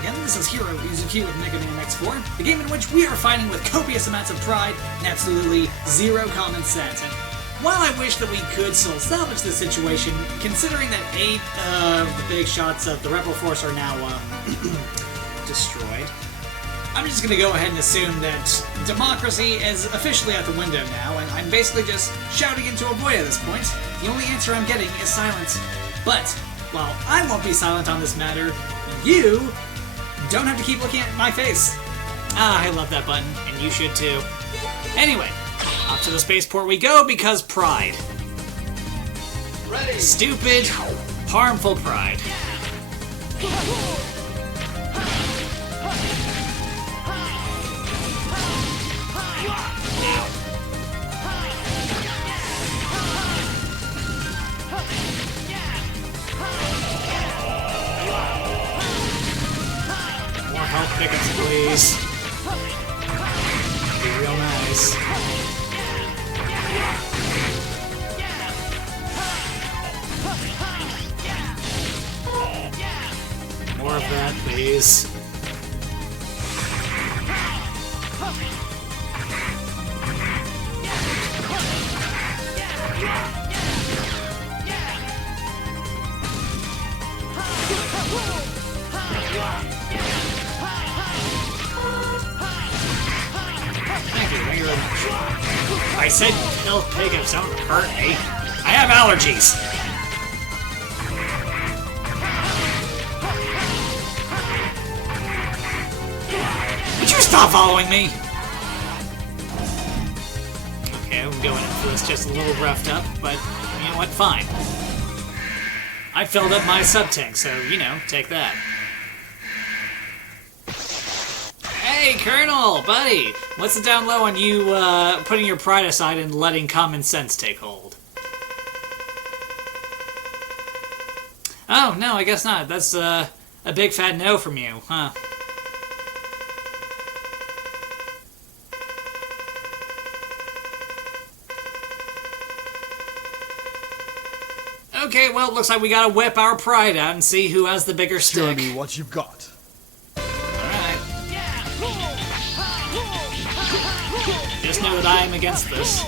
again, this is Heero Uzuki with Mega Man X4, the game in which we are fighting with copious amounts of pride and absolutely zero common sense. And while I wish that we could still salvage this situation, considering that 8 of the big shots of the Repliforce are now, destroyed, I'm just gonna go ahead and assume that democracy is officially out the window now, and I'm basically just shouting into a void at this point. The only answer I'm getting is silence. But, while I won't be silent on this matter, you don't have to keep looking at my face. Ah, I love that button, and you should too. Anyway, off to the spaceport we go because pride. Ready. Stupid, harmful pride. More health pickets, please. Be real nice. More of that, please. Thank you very much. I said kill piglets, don't hurt me. I have allergies. Would you stop following me? Okay, I'm going in for this just a little roughed up, but you know what? Fine. I filled up my sub-tank, so, you know, take that. Hey, Colonel! Buddy! What's the down low on you, putting your pride aside and letting common sense take hold? Oh, no, I guess not. That's, a big fat no from you, huh? Okay, well, it looks like we gotta whip our pride out and see who has the bigger stick. Show me what you've got. Alright. Just know that I am against this.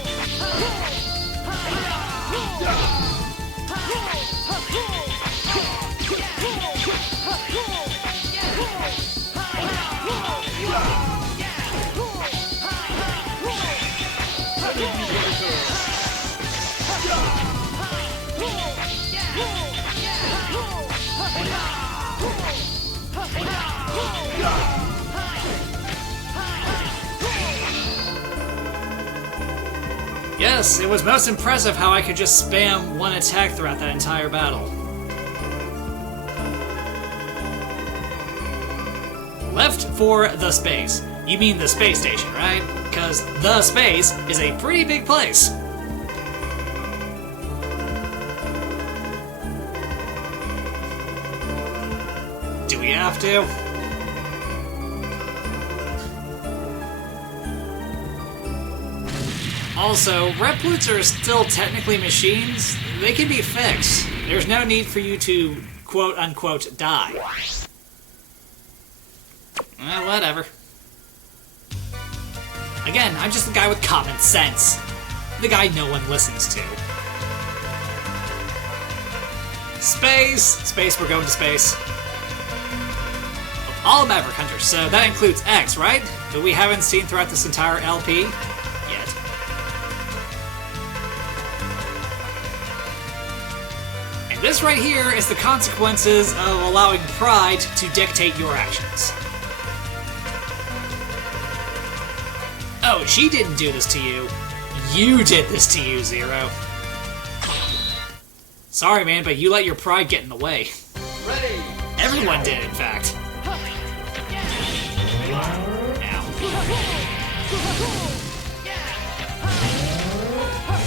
Yes, it was most impressive how I could just spam one attack throughout that entire battle. Left for the space. You mean the space station, right? Because the space is a pretty big place. Do we have to? Also, Replutes are still technically machines. They can be fixed. There's no need for you to, quote-unquote, die. Well, whatever. Again, I'm just the guy with common sense. The guy no one listens to. Space! Space, we're going to space. All Maverick Hunters, so that includes X, right? Who we haven't seen throughout this entire LP yet. And this right here is the consequences of allowing pride to dictate your actions. Oh, she didn't do this to you. You did this to you, Zero. Sorry, man, but you let your pride get in the way. Ready. Everyone did, in fact. Now.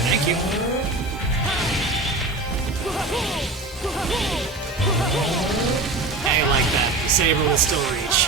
Thank you. I like that. The saber will still reach.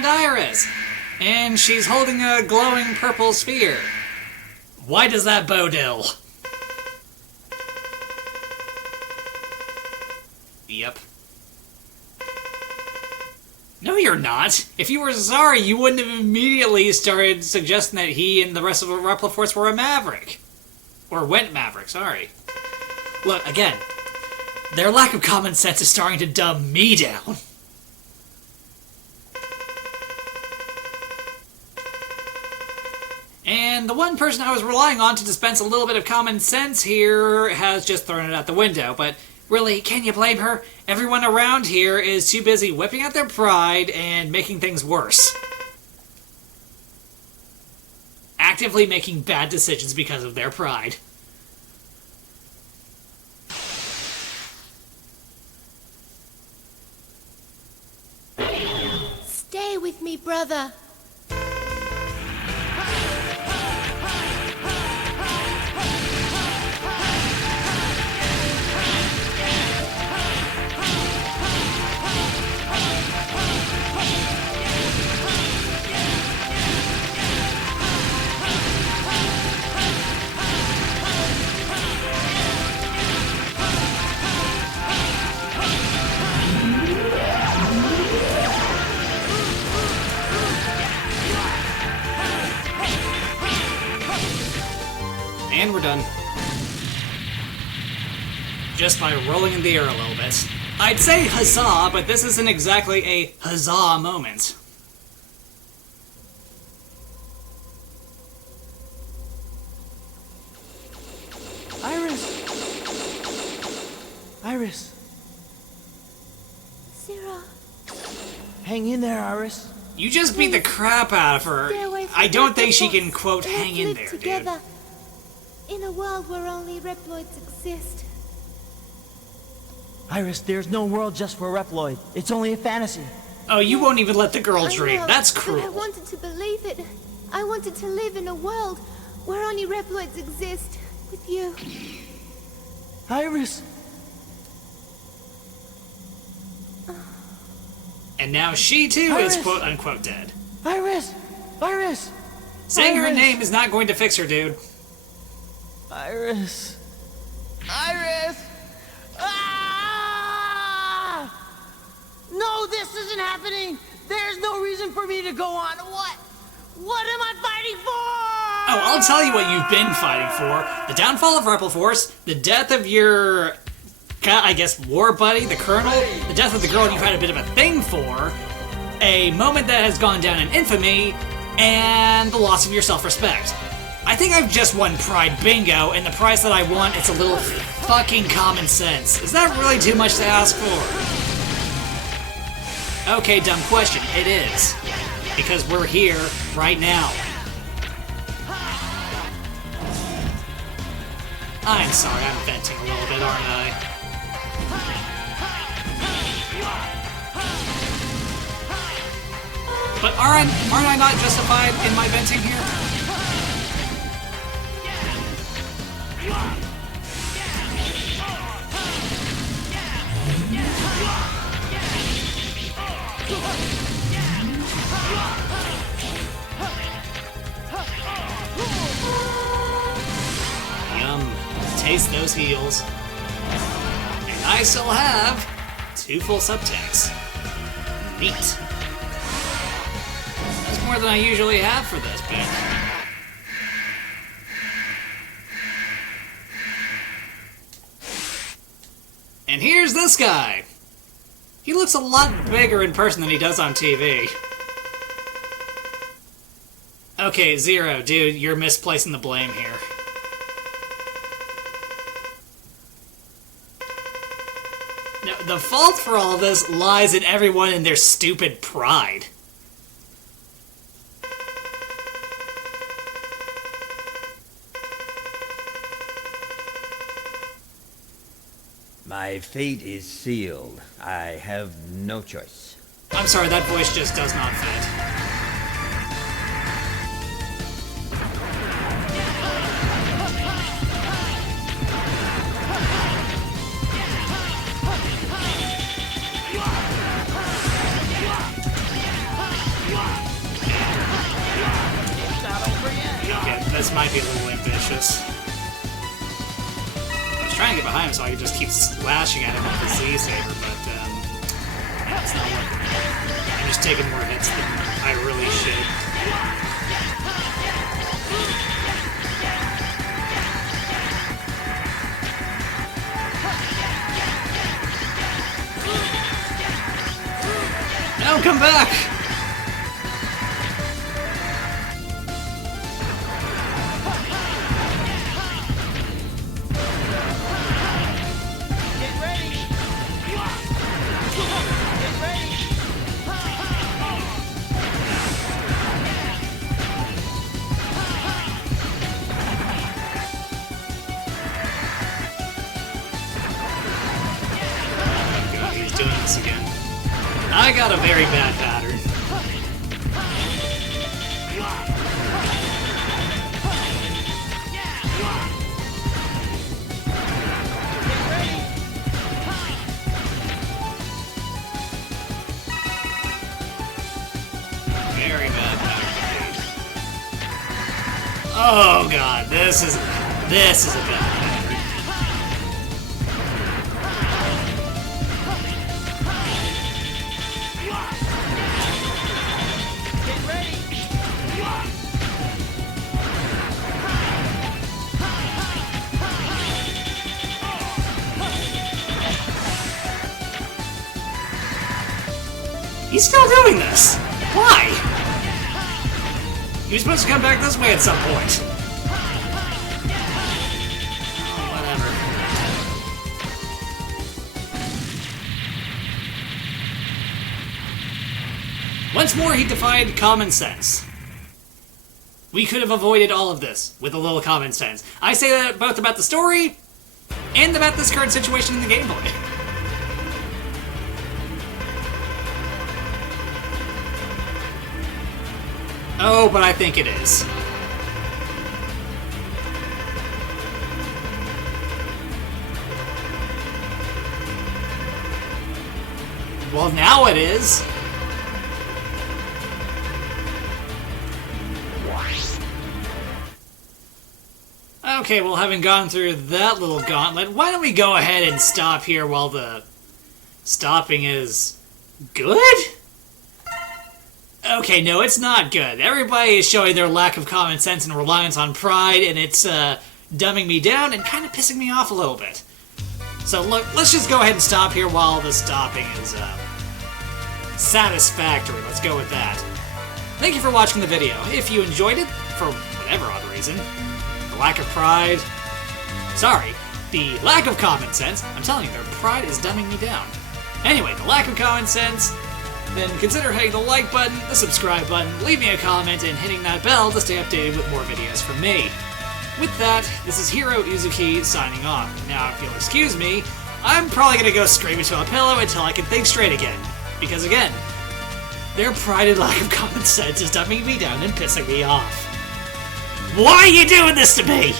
found Iris, and she's holding a glowing purple sphere. Why does that bode ill? Yep. No, you're not. If you were sorry, you wouldn't have immediately started suggesting that he and the rest of the Repliforce were a maverick. Or went maverick, sorry. Look, again, their lack of common sense is starting to dumb me down. And the one person I was relying on to dispense a little bit of common sense here has just thrown it out the window. But really, can you blame her? Everyone around here is too busy whipping out their pride and making things worse. Actively making bad decisions because of their pride. Stay with me, brother. And we're done. Just by rolling in the air a little bit. I'd say huzzah, but this isn't exactly a huzzah moment. Iris! Iris! Zero. Hang in there, Iris. You just beat the crap out of her. Stay away from I don't think she Repliforce. can, quote, Let's hang in live there, together. dude. In a world where only Reploids exist. Iris, there's no world just for Reploid. It's only a fantasy. Oh, you won't even let the girl I dream. know, That's but I cruel. wanted to believe it. I wanted to live in a world where only Reploids exist. With you. Iris! And now she, too, is Iris! quote unquote dead. Iris! Iris! Saying her Iris! name is not going to fix her, dude. Iris! Iris! Ah! No, this isn't happening! There's no reason for me to go on. What? What am I fighting for? Oh, I'll tell you what you've been fighting for. The downfall of Repliforce, the death of your, I guess, war buddy, the Colonel, the death of the girl you've had a bit of a thing for, a moment that has gone down in infamy, and the loss of your self-respect. I think I've just won Pride Bingo, and the prize that I want is a little fucking common sense. Is that really too much to ask for? Okay, dumb question. It is. Because we're here, right now. I'm sorry, I'm venting a little bit, aren't I? But aren't I not justified in my venting here? Yum. Taste those heels. And I still have 2 full subtanks. Neat. That's more than I usually have for this bit. And here's this guy. He looks a lot bigger in person than he does on TV. Okay, Zero, dude, you're misplacing the blame here. Now, the fault for all of this lies in everyone and their stupid pride. My fate is sealed. I have no choice. I'm sorry, that voice just does not fit. this might be a little ambitious. I was trying to get behind him so I could just keep slashing at him with the Z-Saber, but it's not working. I'm just taking more hits than I really should. No, come back! Get ready! Get ready! God, he's doing this again. I got a very bad pattern. Very bad pattern. Oh god, this is a bad pattern. Get ready! He's still doing this! Why? He was supposed to come back this way at some point. Oh, whatever. Once more, he defied common sense. We could have avoided all of this with a little common sense. I say that both about the story and about this current situation in the gameplay. Oh, but I think it is. Well, now it is. Okay, well, having gone through that little gauntlet, why don't we go ahead and stop here while the stopping is good? Okay, no, it's not good. Everybody is showing their lack of common sense and reliance on pride, and it's dumbing me down and kind of pissing me off a little bit. So look, let's just go ahead and stop here while the stopping is satisfactory. Let's go with that. Thank you for watching the video. If you enjoyed it, for whatever odd reason, the lack of pride... Sorry, the lack of common sense. I'm telling you, their pride is dumbing me down. Anyway, the lack of common sense... Then consider hitting the like button, the subscribe button, leave me a comment, and hitting that bell to stay updated with more videos from me. With that, this is Heero Uzuki signing off. Now, if you'll excuse me, I'm probably gonna go straight into a pillow until I can think straight again. Because again, their pride and lack of common sense is dumbing me down and pissing me off. Why are you doing this to me?